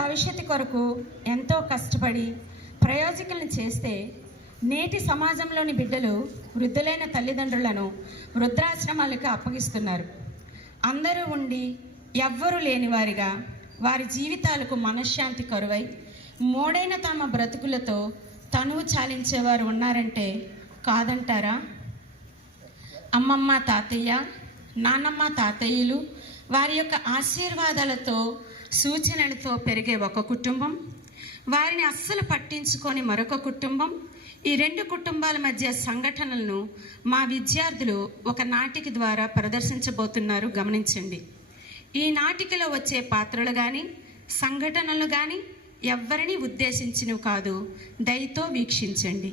భవిష్యత్తు కొరకు ఎంతో కష్టపడి ప్రయోజకులను చేస్తే నేటి సమాజంలోని బిడ్డలు వృద్ధులైన తల్లిదండ్రులను వృద్ధాశ్రమాలకు అప్పగిస్తున్నారు. అందరూ ఉండి ఎవ్వరూ లేనివారిగా వారి జీవితాలకు మనశ్శాంతి కరువై మోడైన తమ బ్రతుకులతో తనువు చాలించేవారు ఉన్నారంటే కాదంటారా? అమ్మమ్మ తాతయ్య, నానమ్మ తాతయ్యలు వారి యొక్క ఆశీర్వాదాలతో సూచనలతో పెరిగే ఒక కుటుంబం, వారిని అస్సలు పట్టించుకొని మరొక కుటుంబం. ఈ రెండు కుటుంబాల మధ్య సంఘటనలను మా విద్యార్థులు ఒక నాటిక ద్వారా ప్రదర్శించబోతున్నారు. గమనించండి. ఈ నాటికలో వచ్చే పాత్రలు కానీ సంఘటనలు కానీ ఎవరిని ఉద్దేశించినవి కాదు. దయతో వీక్షించండి.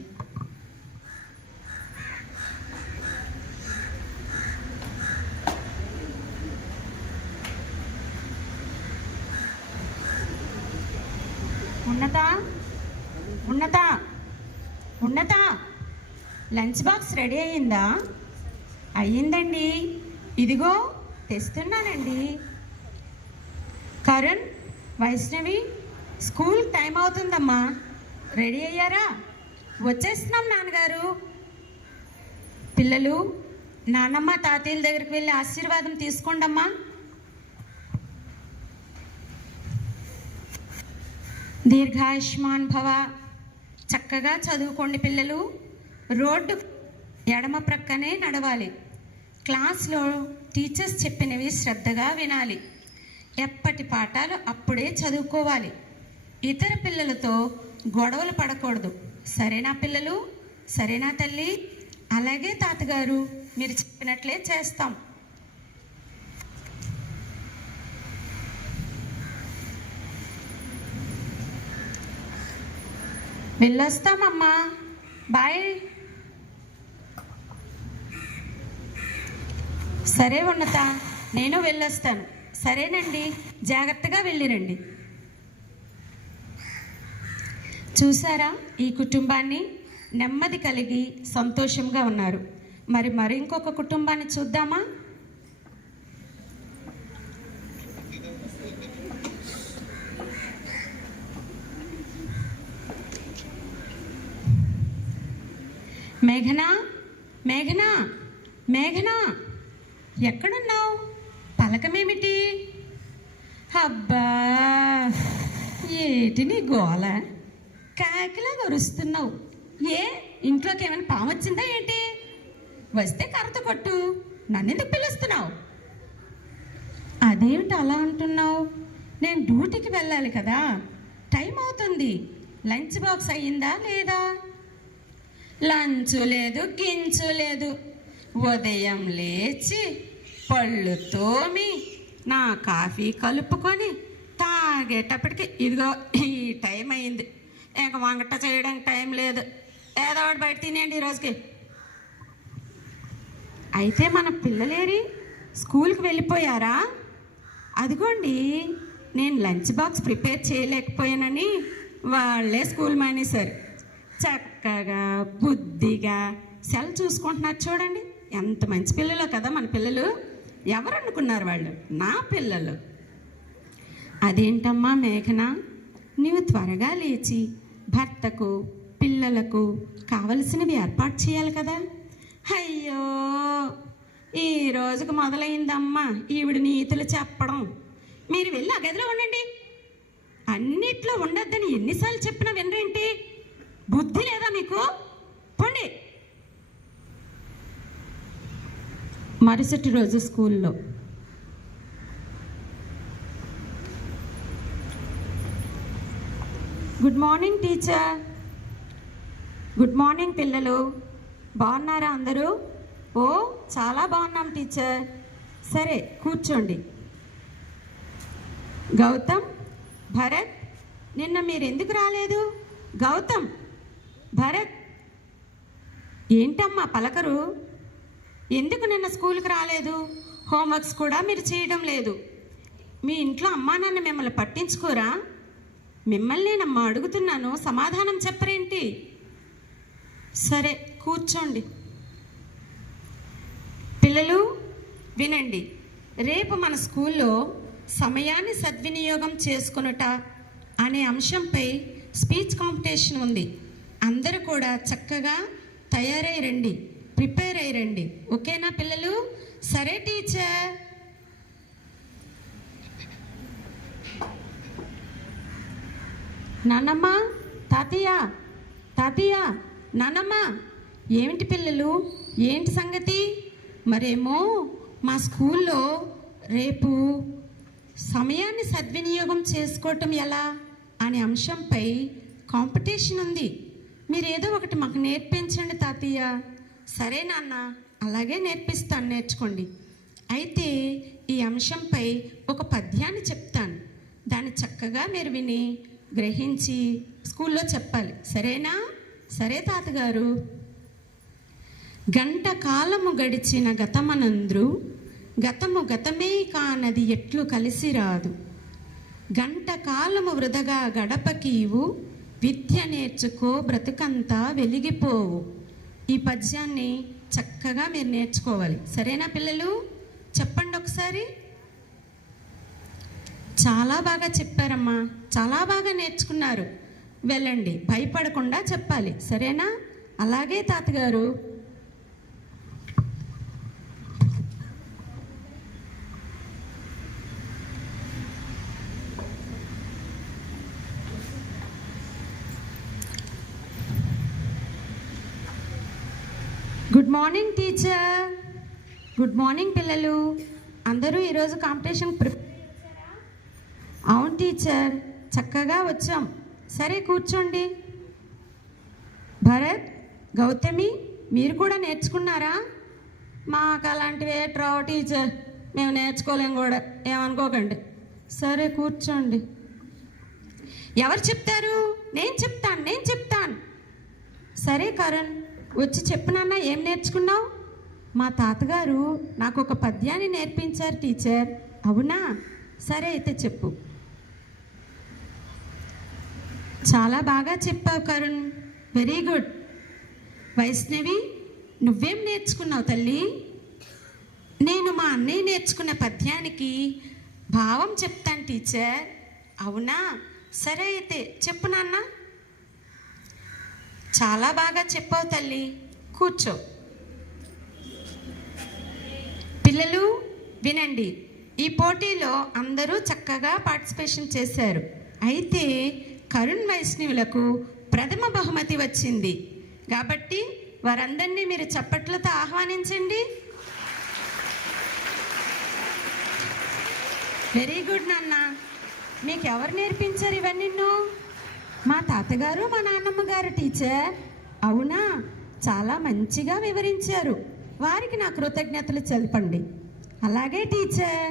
ఉన్నత లంచ్ బాక్స్ రెడీ అయ్యిందా? అయ్యిందండి, ఇదిగో తెస్తున్నానండి. కరుణ్, వైష్ణవి, స్కూల్ టైం అవుతుందమ్మా, రెడీ అయ్యారా? వచ్చేస్తున్నాం నాన్నగారు. పిల్లలు, నాన్నమ్మ తాతయ్యల దగ్గరికి వెళ్ళి ఆశీర్వాదం తీసుకోండమ్మా. దీర్ఘాయుష్మాన్ భవ. చక్కగా చదువుకోండి పిల్లలు. రోడ్డు ఎడమ ప్రక్కనే నడవాలి. క్లాస్లో టీచర్స్ చెప్పినవి శ్రద్ధగా వినాలి. ఎప్పటి పాఠాలు అప్పుడే చదువుకోవాలి. ఇతర పిల్లలతో గొడవలు పడకూడదు. సరేనా పిల్లలు? సరేనా తల్లి? అలాగే తాతగారు, మీరు చెప్పినట్లే చేస్తాం. వెళ్ళొస్తామమ్మా, బాయ్. సరే ఉన్నత, నేను వెళ్ళొస్తాను. సరేనండి, జాగ్రత్తగా వెళ్ళిరండి. చూసారా, ఈ కుటుంబాన్ని నెమ్మది కలిగి సంతోషంగా ఉన్నారు. మరి ఇంకొక కుటుంబాన్ని చూద్దామా? మేఘనా, ఎక్కడున్నావు? పలకమేమిటి? అబ్బా, ఏటి నీ గోల? కాకిలా గరుస్తున్నావు. ఇంట్లోకి ఏమైనా పాము వచ్చిందా ఏంటి? వస్తే కర్రతో కొట్టు, నన్నెందుకు పిలుస్తున్నావు? అదేమిటి అలా అంటున్నావు? నేను డ్యూటీకి వెళ్ళాలి కదా, టైం అవుతుంది. లంచ్ బాక్స్ అయ్యిందా లేదా? లంచు లేదు, గించు లేదు. ఉదయం లేచి పళ్ళు తోమి నా కాఫీ కలుపుకొని తాగేటప్పటికి ఇదిగో ఈ టైం అయింది. ఇంక వంట చేయడానికి టైం లేదు. ఏదో ఒకటి బయట తినేయండి ఈరోజుకి. అయితే మన పిల్లలేరి స్కూల్కి వెళ్ళిపోయారా? అదిగోండి, నేను లంచ్ బాక్స్ ప్రిపేర్ చేయలేకపోయానని వాళ్ళే స్కూల్ మానేశారు. చక్కగా బుద్ధిగా సెల్ చూసుకుంటున్నారు. చూడండి ఎంత మంచి పిల్లలు కదా మన పిల్లలు. ఎవరు అనుకున్నారు వాళ్ళు? నా పిల్లలు. అదేంటమ్మా మేఘన, నీవు త్వరగా లేచి భర్తకు పిల్లలకు కావలసినవి ఏర్పాటు చేయాలి కదా. అయ్యో, ఈ రోజుకు మొదలైందమ్మా ఈవిడ నీతులు చెప్పడం. మీరు వెళ్ళి ఆ గదిలో ఉండండి. అన్నిట్లో ఉండొద్దని ఎన్నిసార్లు చెప్పినా వినరేంటి? బుద్ధి లేదా మీకు? పోండి. మరుసటి రోజు స్కూల్లో good morning teacher. Good morning పిల్లలు. బాగున్నారా అందరూ? ఓ, చాలా బాగున్నాం టీచర్. సరే కూర్చోండి. గౌతమ్, భరత్, నిన్న మీరు ఎందుకు రాలేదు? గౌతమ్, భరత్, ఏంటమ్మా పలకరు? ఎందుకు నిన్న స్కూల్కి రాలేదు? హోంవర్క్స్ కూడా మీరు చేయడం లేదు. మీ ఇంట్లో అమ్మా నాన్న మిమ్మల్ని పట్టించుకోరా? మిమ్మల్నేనమ్మా అడుగుతున్నాను, సమాధానం చెప్పరేంటి? సరే కూర్చోండి. పిల్లలు వినండి, రేపు మన స్కూల్లో సమయాన్ని సద్వినియోగం చేసుకొనుట అనే అంశంపై స్పీచ్ కాంపిటీషన్ ఉంది. అందరూ కూడా చక్కగా తయారై రండి, ప్రిపేర్ అయ్యి రండి. ఓకేనా పిల్లలు? సరే టీచర్. నాన్నమ్మ, తాతయ్య, తాతయ్య, నాన్నమ్మ, ఏమిటి పిల్లలు, ఏంటి సంగతి? మరేమో మా స్కూల్లో రేపు సమయాన్ని సద్వినియోగం చేసుకోవటం ఎలా అనే అంశంపై కాంపిటీషన్ ఉంది. మీరు ఏదో ఒకటి మాకు నేర్పించండి తాతయ్య. సరే నాన్న, అలాగే నేర్పిస్తాను, నేర్చుకోండి. అయితే ఈ అంశంపై ఒక పద్యాన్ని చెప్తాను, దాన్ని చక్కగా మీరు విని గ్రహించి స్కూల్లో చెప్పాలి. సరేనా? సరే తాతగారు. గంట కాలము గడిచిన గతమనంద్రు, గతము గతమే కానది ఎట్లు కలిసి రాదు. గంట కాలము వృధగా గడపకీవు, విద్య నేర్చుకో బ్రతుకంతా వెలిగిపోవు. ఈ పద్యాన్ని చక్కగా మీరు నేర్చుకోవాలి. సరేనా పిల్లలు? చెప్పండి ఒకసారి. చాలా బాగా చెప్పారమ్మా, చాలా బాగా నేర్చుకున్నారు. వెళ్ళండి, భయపడకుండా చెప్పాలి. సరేనా? అలాగే తాతగారు. Good morning teacher. Good morning పిల్లలు. అందరూ ఈరోజు కాంపిటీషన్ ప్రిపేర్ చేశారా? అవును టీచర్, చక్కగా వచ్చాం. సరే కూర్చోండి. భరత్, గౌతమి, మీరు కూడా నేర్చుకున్నారా? మాకు అలాంటివి ఏట్రావు టీచర్, మేము నేర్చుకోలేం కూడా, ఏమనుకోకండి. సరే కూర్చోండి. ఎవరు చెప్తారు? నేను చెప్తాను. సరే కరణ్, వచ్చి చెప్పు నాన్న, ఏం నేర్చుకున్నావు? మా తాతగారు నాకు ఒక పద్యాన్ని నేర్పించారు టీచర్. అవునా? సరే అయితే చెప్పు. చాలా బాగా చెప్పావు కరుణ్, వెరీ గుడ్. వైష్ణవి, నువ్వేం నేర్చుకున్నావు తల్లి? నేను మా అన్నయ్య నేర్చుకున్న పద్యానికి భావం చెప్తాను టీచర్. అవునా? సరే అయితే చెప్పు నాన్న. చాలా బాగా చెప్పావు తల్లి, కూర్చో. పిల్లలు వినండి, ఈ పోటీలో అందరూ చక్కగా పార్టిసిపేషన్ చేశారు. అయితే కరుణ్ వైష్ణవులకు ప్రథమ బహుమతి వచ్చింది. కాబట్టి వారందరినీ మీరు చప్పట్లతో ఆహ్వానించండి. వెరీ గుడ్ నాన్న. మీకు ఎవరు నేర్పించారు ఇవన్నీ? మా తాతగారు, మా నాన్నమ్మ గారు టీచర్. అవునా? చాలా మంచిగా వివరించారు. వారికి నా కృతజ్ఞతలు తెలపండి. అలాగే టీచర్.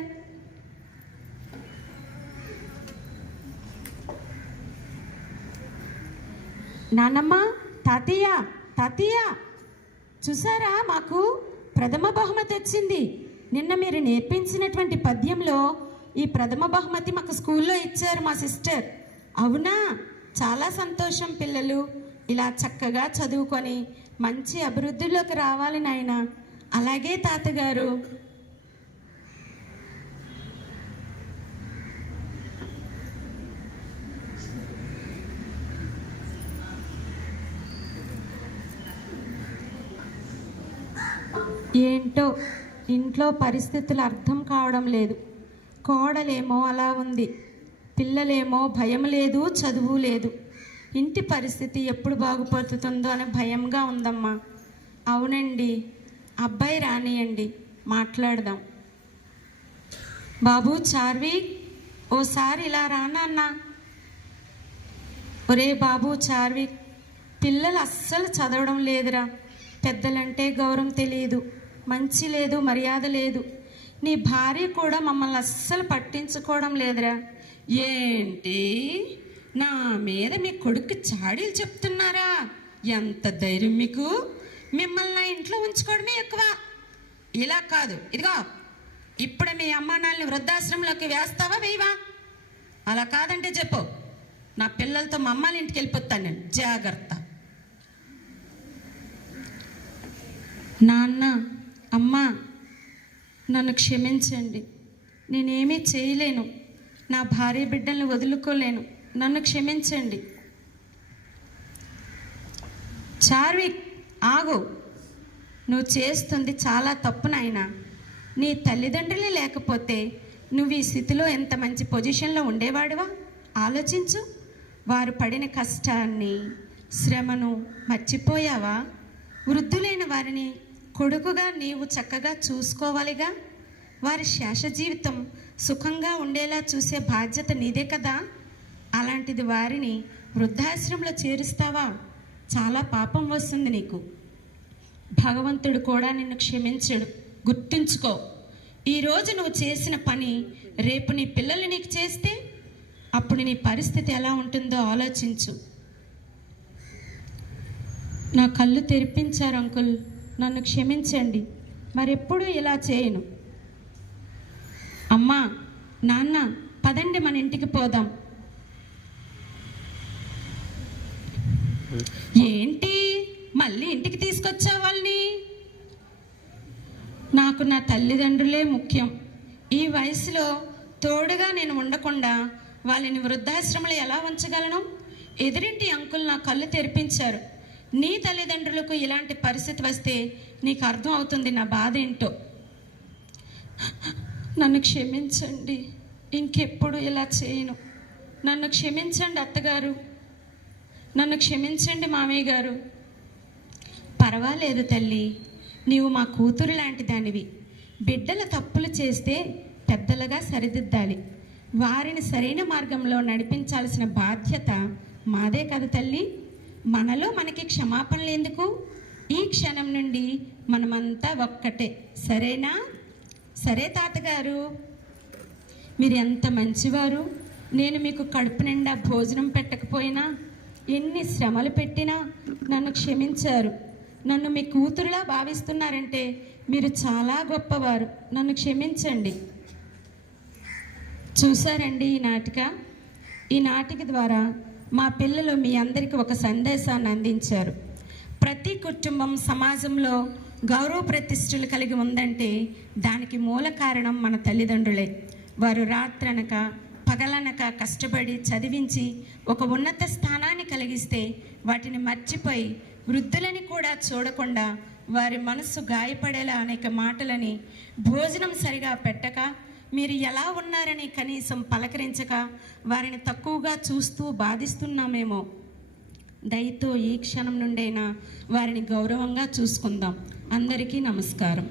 నాన్నమ్మ, తాతయ్య, చూసారా, మాకు ప్రథమ బహుమతి వచ్చింది. నిన్న మీరు నేర్పించినటువంటి పద్యంలో ఈ ప్రథమ బహుమతి మాకు స్కూల్లో ఇచ్చారు మా సిస్టర్. అవునా? చాలా సంతోషం పిల్లలు. ఇలా చక్కగా చదువుకొని మంచి అభివృద్ధిలోకి రావాలి నాయన. అలాగే తాతగారు. ఏంటో ఇంట్లో పరిస్థితులు అర్థం కావడం లేదు. కోడలేమో అలా ఉంది, పిల్లలేమో భయం లేదు, చదువు లేదు. ఇంటి పరిస్థితి ఎప్పుడు బాగుపడుతుందో అని భయంగా ఉందమ్మా. అవునండి, అబ్బాయి రానియండి, మాట్లాడదాం. బాబు చార్విక్, ఓసారి ఇలా రానన్నా. ఒరే బాబు చార్విక్, పిల్లలు అస్సలు చదవడం లేదురా. పెద్దలంటే గౌరవం తెలియదు, మంచి లేదు, మర్యాద లేదు. నీ భార్య కూడా మమ్మల్ని అస్సలు పట్టించుకోవడం లేదురా. ఏంటి, నా మీద మీ కొడుకు చాడీలు చెప్తున్నారా? ఎంత ధైర్యం మీకు? మిమ్మల్ని నా ఇంట్లో ఉంచుకోవడమే ఎక్కువ. ఇలా కాదు, ఇదిగో ఇప్పుడు మీ అమ్మ నాన్నని వృద్ధాశ్రమంలోకి వేస్తావా వేయవా? అలా కాదంటే చెప్పు, నా పిల్లలతో మా అమ్మాళ్ళ ఇంటికి వెళ్ళిపోతాను నేను. జాగ్రత్త. నాన్న, అమ్మ, నన్ను క్షమించండి, నేనేమీ చేయలేను. నా భార్య బిడ్డల్ని వదులుకోలేను, నన్ను క్షమించండి. చార్విక్, ఆగు. నువ్వు చేస్తుంది చాలా తప్పు నాయనా. నీ తల్లిదండ్రులే లేకపోతే నువ్వు ఈ స్థితిలో ఎంత మంచి పొజిషన్లో ఉండేవాడివా? ఆలోచించు. వారు పడిన కష్టాన్ని, శ్రమను మర్చిపోయావా? వృద్ధులైన వారిని కొడుకుగా నీవు చక్కగా చూసుకోవాలిగా. వారి శేష జీవితం సుఖంగా ఉండేలా చూసే బాధ్యత నీదే కదా. అలాంటిది వారిని వృద్ధాశ్రమంలో చేరుస్తావా? చాలా పాపం వస్తుంది నీకు. భగవంతుడు కూడా నిన్ను క్షమించడు, గుర్తుంచుకో. ఈరోజు నువ్వు చేసిన పని రేపు నీ పిల్లలు నీకు చేస్తే అప్పుడు నీ పరిస్థితి ఎలా ఉంటుందో ఆలోచించు. నా కళ్ళు తెరిపించారు అంకుల్, నన్ను క్షమించండి. మరెప్పుడూ ఇలా చేయను. అమ్మా, నాన్న, పదండి మన ఇంటికి పోదాం. ఏంటి మళ్ళీ ఇంటికి తీసుకొచ్చా వాళ్ళని? నాకు నా తల్లిదండ్రులే ముఖ్యం. ఈ వయసులో తోడుగా నేను ఉండకుండా వాళ్ళని వృద్ధాశ్రమంలో ఎలా ఉంచగలను? ఎదురింటి అంకుల్ నా కళ్ళు తెరిపించారు. నీ తల్లిదండ్రులకు ఇలాంటి పరిస్థితి వస్తే నీకు అర్థం అవుతుంది నా బాధ ఏంటో. నన్ను క్షమించండి, ఇంకెప్పుడు ఇలా చేయను. నన్ను క్షమించండి అత్తగారు, నన్ను క్షమించండి మామయ్య గారు. పర్వాలేదు తల్లి, నీవు మా కూతురు లాంటి దానివి. బిడ్డల తప్పులు చేస్తే పెద్దలుగా సరిదిద్దాలి. వారిని సరైన మార్గంలో నడిపించాల్సిన బాధ్యత మాదే కదా తల్లి. మనలో మనకి క్షమాపణలు ఎందుకు? ఈ క్షణం నుండి మనమంతా ఒక్కటే, సరేనా? సరే తాతగారు, మీరు ఎంత మంచివారు. నేను మీకు కడుపు నిండా భోజనం పెట్టకపోయినా, ఎన్ని శ్రమలు పెట్టినా నన్ను క్షమించారు. నన్ను మీ కూతురులా భావిస్తున్నారంటే మీరు చాలా గొప్పవారు. నన్ను క్షమించండి. చూసారండి ఈ నాటిక ద్వారా మా పిల్లలు మీ అందరికీ ఒక సందేశాన్ని అందించారు. ప్రతి కుటుంబం సమాజంలో గౌరవ ప్రతిష్టలు కలిగి ఉందంటే దానికి మూల కారణం మన తల్లిదండ్రులే. వారు రాత్రనక పగలనక కష్టపడి చదివించి ఒక ఉన్నత స్థానాన్ని కలిగిస్తే వాటిని మర్చిపోయి వృద్ధులని కూడా చూడకుండా వారి మనస్సు గాయపడేలా అనేక మాటలని, భోజనం సరిగా పెట్టక, మీరు ఎలా ఉన్నారని కనీసం పలకరించక వారిని తక్కువగా చూస్తూ బాధిస్తున్నామేమో. దయతో ఈ క్షణం నుండైనా వారిని గౌరవంగా చూసుకుందాం. అందరికీ నమస్కారం.